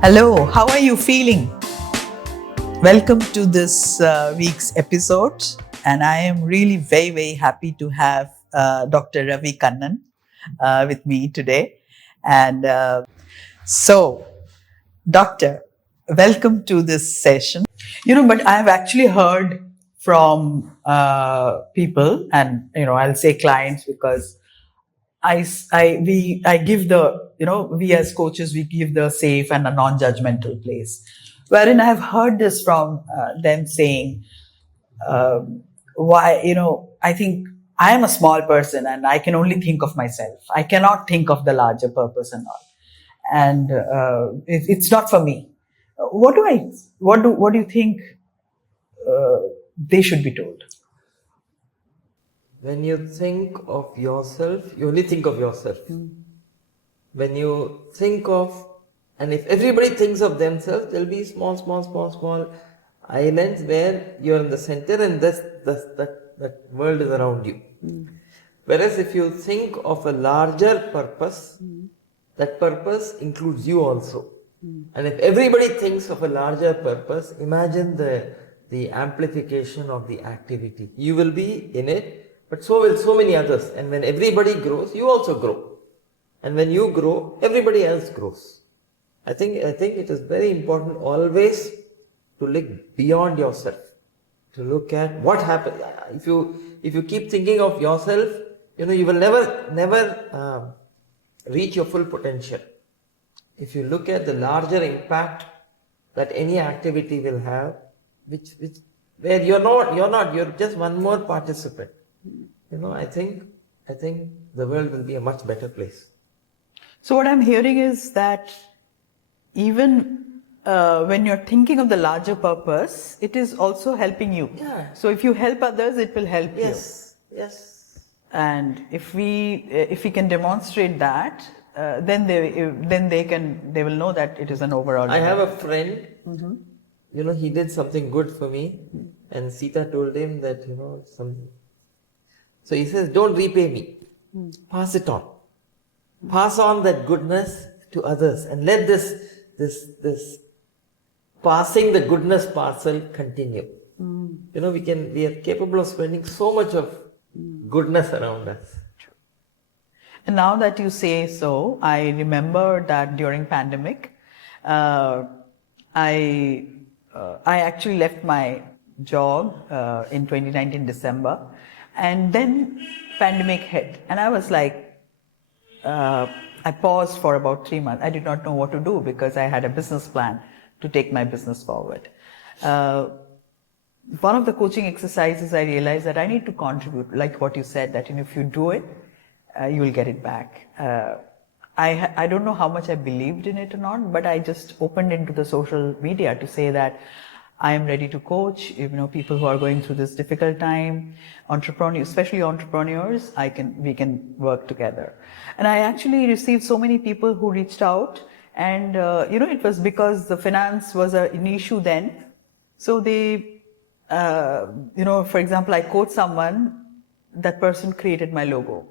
Hello, how are you feeling? Welcome to this week's episode, and I am really very, very happy to have Dr. Ravi Kannan with me today. And so, Doctor, welcome to this session. But I've actually heard from people, and I'll say clients because I give the, we as coaches, we give the safe and a non-judgmental place, wherein I have heard this from them saying, why, I think I am a small person and I can only think of myself. I cannot think of the larger purpose and all. And it's not for me. What do you think they should be told? When you think of yourself, you only think of yourself. When you think of, and if everybody thinks of themselves, there'll be small islands where you're in the center and that world is around you. Whereas if you think of a larger purpose, that purpose includes you also. And if everybody thinks of a larger purpose, imagine the amplification of the activity. You will be in it, but so will so many others. And when everybody grows, you also grow. And when you grow, everybody else grows. I think it is very important always to look beyond yourself, to look at what happened. If you keep thinking of yourself, you will never reach your full potential. If you look at the larger impact that any activity will have, where you're just one more participant. I think the world will be a much better place. So what I'm hearing is that even when you're thinking of the larger purpose, it is also helping you. Yeah. So if you help others, it will help you. Yes. And if we can demonstrate that, then they will know that it is an overall. I have a friend. He did something good for me, and Sita told him that So he says, don't repay me. Pass it on. Pass on that goodness to others, and let this passing the goodness parcel continue. We are capable of spending so much of goodness around us. And now that you say so, I remember that during pandemic, I actually left my job in 2019 December, and then pandemic hit, and I was like, I paused for about 3 months. I did not know what to do because I had a business plan to take my business forward. One of the coaching exercises, I realized that I need to contribute, like what you said, that if you do it, you will get it back. I don't know how much I believed in it or not, but I just opened into the social media to say that I am ready to coach, people who are going through this difficult time, entrepreneurs, especially entrepreneurs, we can work together. And I actually received so many people who reached out, and it was because the finance was an issue then. So they, for example, I quote someone, that person created my logo.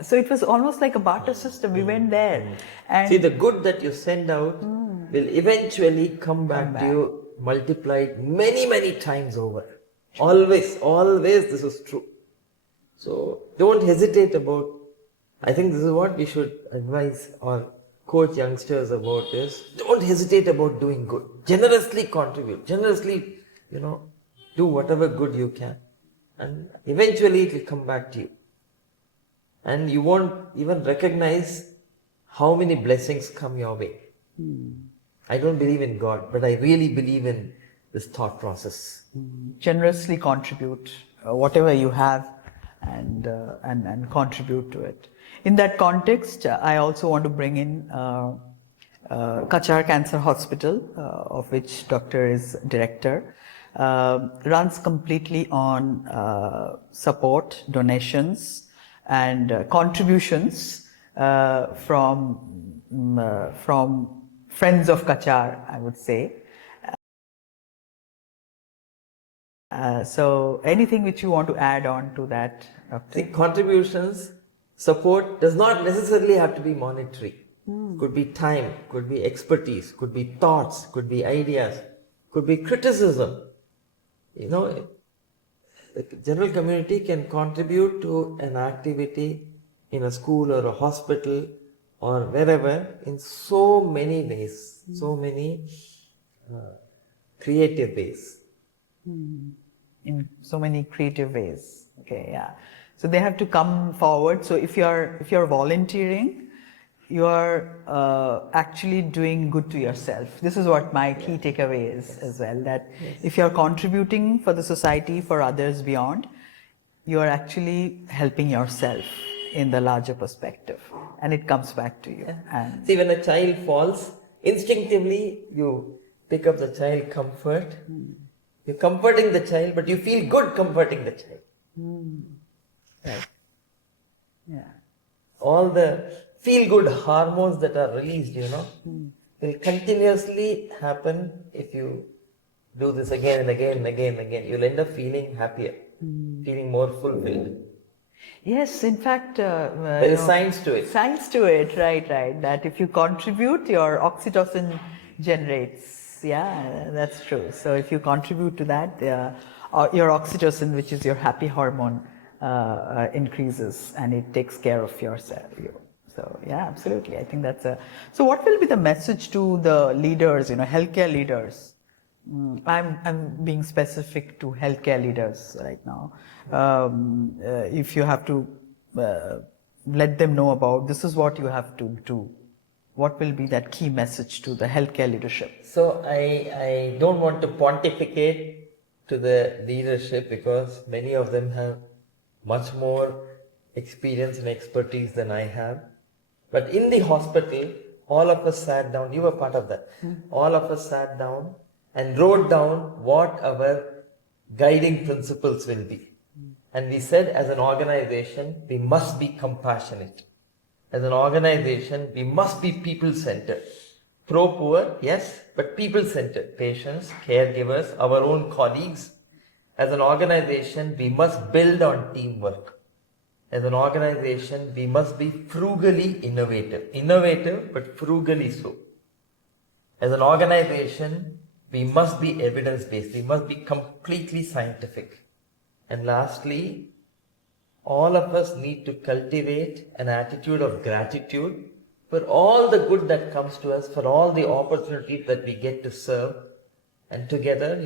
So it was almost like a barter system. We went there. And see, the good that you send out will eventually come back to you multiplied many times over. Always this is true. So don't hesitate about, I think this is what we should advise or coach youngsters about is, don't hesitate about doing good. Generously contribute. Generously, do whatever good you can. And eventually it will come back to you. And you won't even recognize how many blessings come your way. I don't believe in God, but I really believe in this thought process. Generously contribute whatever you have and contribute to it. In that context, I also want to bring in Cachar Cancer Hospital, of which Doctor is director, runs completely on support, donations, and contributions from friends of Cachar, I would say. So anything which you want to add on to that? See, contributions, support does not necessarily have to be monetary. Could be time, could be expertise, could be thoughts, could be ideas, could be criticism. You know, the general community can contribute to an activity in a school or a hospital or wherever in so many ways, so many creative ways. In so many creative ways. Okay, yeah. So they have to come forward. So if you're volunteering, you are actually doing good to yourself. This is what my key takeaway is as well. That if you're contributing for the society, for others beyond, you are actually helping yourself in the larger perspective, and it comes back to you. And see, when a child falls, instinctively you pick up the child, comfort. You're comforting the child, but you feel good comforting the child. right. Yeah. All the feel-good hormones that are released, will continuously happen if you do this again and again and again and again. You'll end up feeling happier, feeling more fulfilled. Yes, in fact, there is science to it. Science to it, right. That if you contribute, your oxytocin generates. Yeah, that's true. So if you contribute to that, your oxytocin, which is your happy hormone, increases, and it takes care of yourself. So yeah, absolutely. I think that's a. So what will be the message to the leaders? Healthcare leaders. I'm being specific to healthcare leaders right now. If you have to let them know about this is what you have to do, what will be that key message to the healthcare leadership? So I don't want to pontificate to the leadership because many of them have much more experience and expertise than I have. But in the hospital, all of us sat down, you were part of that. All of us sat down and wrote down what our guiding principles will be. And we said, as an organization, we must be compassionate. As an organization, we must be people-centered. Pro-poor, yes, but people-centered. Patients, caregivers, our own colleagues. As an organization, we must build on teamwork. As an organization, we must be frugally innovative. Innovative, but frugally so. As an organization, we must be evidence-based. We must be completely scientific. And lastly, all of us need to cultivate an attitude of gratitude for all the good that comes to us, for all the opportunities that we get to serve. And together,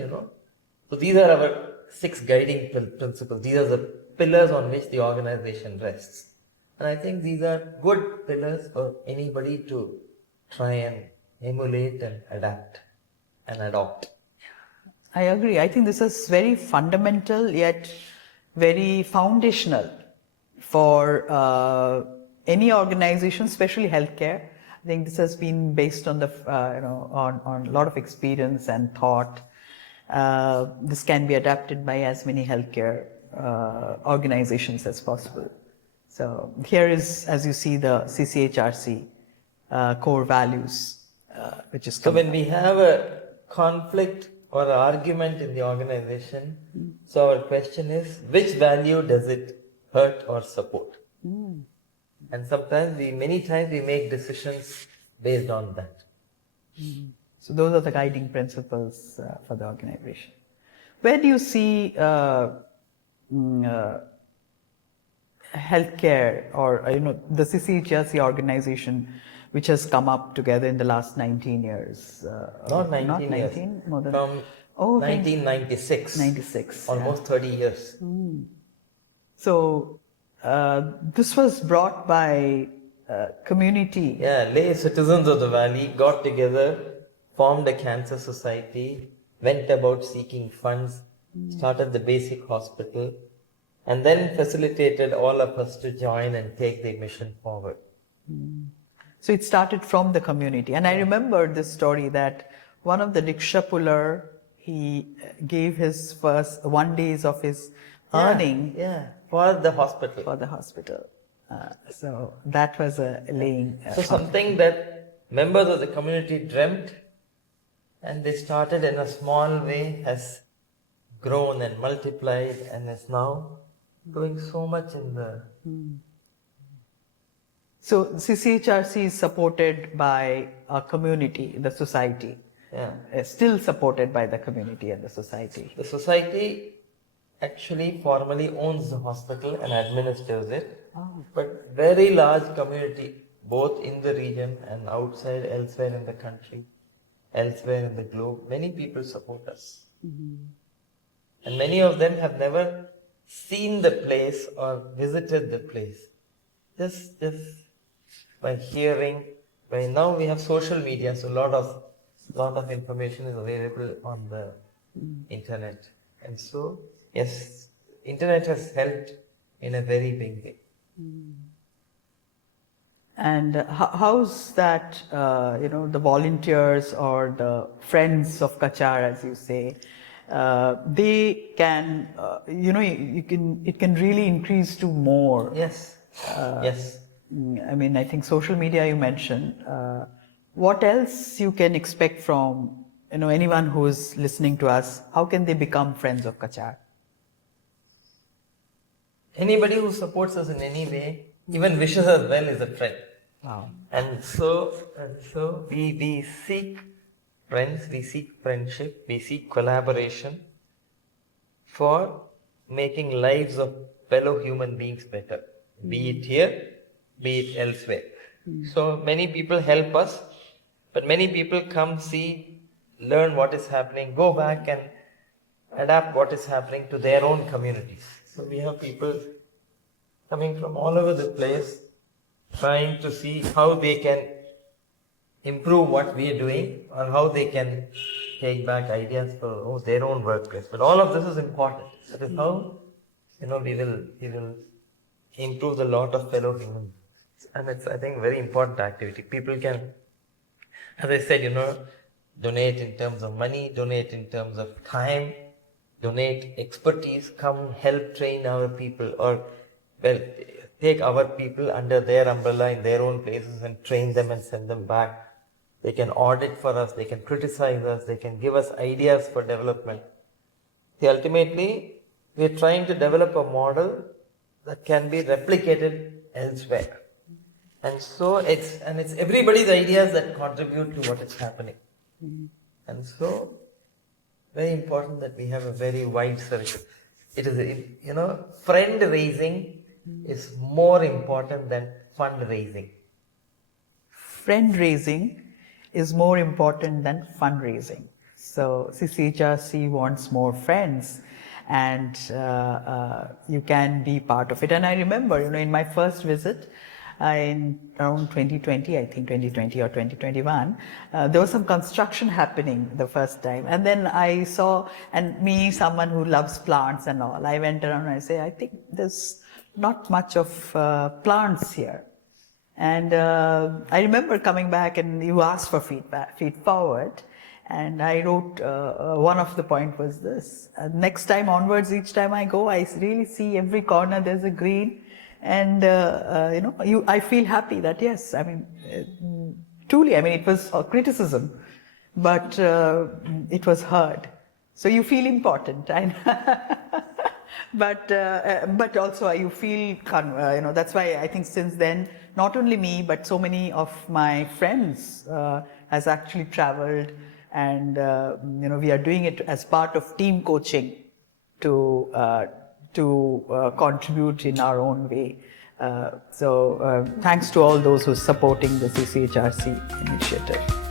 So these are our 6 guiding principles. These are the pillars on which the organization rests. And I think these are good pillars for anybody to try and emulate and adapt and adopt. I agree. I think this is very fundamental yet very foundational for any organization, especially healthcare. I think this has been based on the on a lot of experience and thought. This can be adapted by as many healthcare organizations as possible. So here is, as you see, the CCHRC core values, which is. So when we have a conflict or an argument in the organization, so our question is, which value does it hurt or support? And sometimes many times we make decisions based on that. So those are the guiding principles for the organization. Where do you see healthcare or the CCHRC organization, which has come up together in the last 19 years? Not 19 years. More than, From 1996. 96. Almost 30 years. So this was brought by community. Yeah, lay citizens of the valley got together, formed a cancer society, went about seeking funds, started the basic hospital, and then facilitated all of us to join and take the mission forward. So it started from the community. And I remember this story that one of the rickshaw puller, he gave his first 1 day of his earning. Yeah, for the hospital. For the hospital. So that was a laying. So something that members of the community dreamt and they started in a small way has grown and multiplied and is now doing so much in the So CCHRC is supported by a community, the society. Yeah. Still supported by the community and the society. The society actually formally owns the hospital and administers it. But very large community, both in the region and outside, elsewhere in the country, elsewhere in the globe, many people support us. And many of them have never seen the place or visited the place. Just by hearing, by now we have social media, so a lot of information is available on the internet. And so, yes, internet has helped in a very big way. And how's that, the volunteers or the friends of Cachar, as you say, they can, it can really increase to more. Yes. Yes. I mean, I think social media you mentioned. What else you can expect from, anyone who is listening to us? How can they become friends of Cachar? Anybody who supports us in any way, even wishes us well, is a friend. Wow. And so we seek friends, we seek friendship, we seek collaboration for making lives of fellow human beings better, be it here, be it elsewhere. So many people help us, but many people come, see, learn what is happening, go back and adapt what is happening to their own communities. So we have people coming from all over the place, trying to see how they can improve what we are doing or how they can take back ideas for their own workplace. But all of this is important. That is how we will improve the lot of fellow humans. And it's, I think, very important activity. People can, as I said, donate in terms of money, donate in terms of time, donate expertise, come help train our people, or take our people under their umbrella in their own places and train them and send them back. They can audit for us, they can criticize us, they can give us ideas for development. See, ultimately, we are trying to develop a model that can be replicated elsewhere. And so it's everybody's ideas that contribute to what is happening. And so, very important that we have a very wide circle. It is, friend raising is more important than fundraising. Friend raising is more important than fundraising. So CCHRC wants more friends, and you can be part of it. And I remember, in my first visit, in around 2020, I think 2020 or 2021, there was some construction happening the first time. And then I saw, and me, someone who loves plants and all, I went around and I say, I think there's not much of plants here. And I remember coming back and you asked for feedback, feed forward. And I wrote, one of the point was this, next time onwards, each time I go, I really see every corner there's a green. And, I feel happy that yes, I mean, truly, I mean, it was a criticism, but it was heard. So you feel important. But also you feel, that's why I think since then, not only me, but so many of my friends has actually traveled, and, we are doing it as part of team coaching to contribute in our own way. So thanks to all those who are supporting the CCHRC initiative.